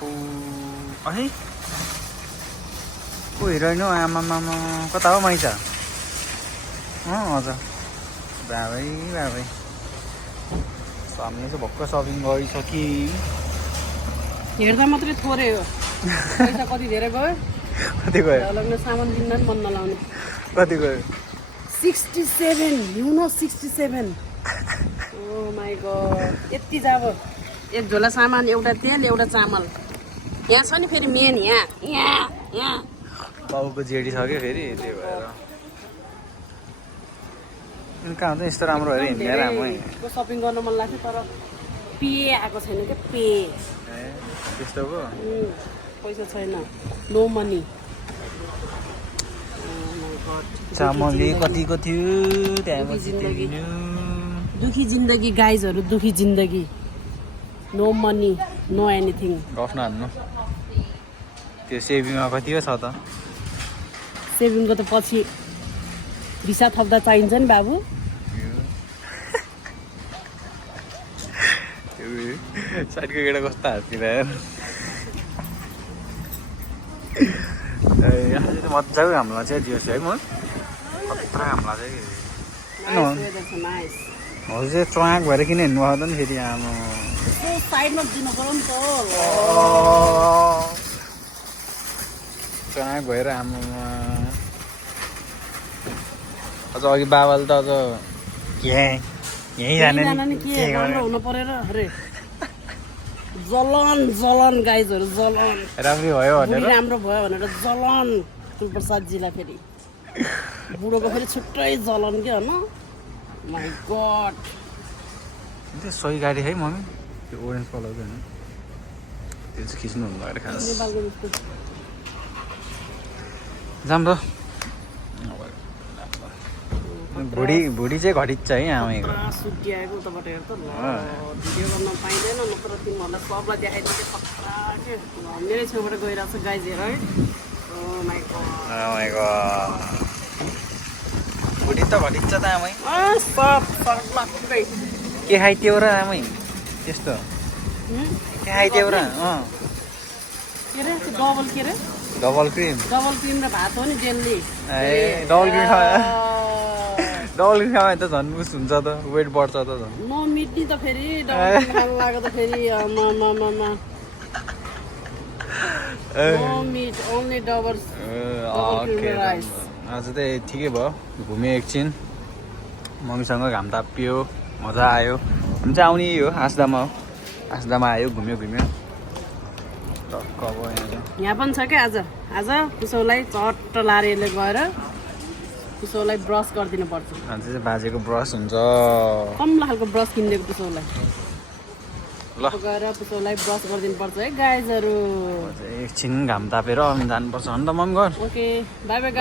है को हिरोइन हो आमामा कता हो मैच हजुर बाबै बाबै हामीले चाहिँ भक्क सपिङ गरिसकि हेर्दा मात्रै थोरै हो पैसा कति धेरै गयो कति गयो लग्न सामान किन्न पनि मन नलाउने कति गयो 67 you know 67 oh my God यति जाब एक झोला सामान एउटा तेल एउटा चामल यहाँ छ नि फेरि मेन यहाँ बाबुको जेडी छ क्या फेरि त्यही भएर कहाँ हुन्छ यस्तो राम्रो हेरेर हिँड्ने राम्रो सपिङ गर्न मन लाग्थ्यो तर पे आएको छैन क्या पे त्यस्तो पो पैसा छैन नो मनी चामलले कतिको थियो त्यहाँपछि दुखी जिन्दगी गाइजहरू दुखी जिन्दगी नो मनी नो एनिथिङ गफ नहान्नु त्यो सेभिङमा कति छ त सेभिङको त पछि भिसा थप्दा चाहिन्छ नि बाबु साइडको केटा कस्तो हाँसिरहेको यहाँ चाहिँ मजाको घाम लाग्छ दिउँसो है म खतरा घाम लाग्छ कि हजुर चाहिँ ट्राक भएर किन हिँड्नु आउँदा नि फेरि आमा साइडमा दिनु पर्यो नि त ट्राक भएर आमामा अझ अघि बाबाले त अझ यहीँ जाने के राम्रो हुनु परेर अरे जलन जलन गाइजहरू जलन राम्रै भयो भनेर राम्रो भयो भनेर जलन प्रसादजीलाई फेरि बुढोको फेरि छुट्टै जलन के होइन माई गड त्यो सही गाडी है मम्मी त्यो ओरेन्ज कलरको होइन त्यो चाहिँ खिच्नु हुनु भएर खास जाम र भुडी चाहिँ घटिन्छ है आमाको सुटिआएको उताबाट हेर त ल भिडियो गर्न पाइँदैन नत्र तिमीहरूलाई सबलाई देखाइदिन्छ खतरा के मेरै छेउबाट गइरहेको छ गाइज हेर है भुडी त घटिन्छ त आमै सब लाग्दै के खाइदियो र आमै त्यस्तो के खाइदियो र के रे डबल के रे डबल क्रिम र भात हो नि डेली ए डबल क्रिम खायो डबल क्रिम खायो त झन् उस हुन्छ त वेट बढ्छ त झन् नमिट नि त फेरि डबल क्रिम खानु लाग्यो त फेरि नमिट ओन्ली डबल राइस आज चाहिँ ठिकै भयो घुम्यो एकछिन मम्मीसँग घाम तापियो मजा आयो हामी चाहिँ आउने हो आसदामा आयो घुम्यो टक्क अब यहाँ पनि छ क्या आज पुसौलाई चट्ट लारेले गएर पुसौलाई ब्रस गरिदिनु पर्छ आज चाहिँ बाजेको ब्रस हुन्छ कम्ला खालको ब्रस किनिदिएको पुसौलाई ल गएर पुसौलाई ब्रस गरिदिनु पर्छ है गाइजहरू एकछिन घाम तापेर अनि जानुपर्छ हो नि त मम्मी घर ओके बाई बाई।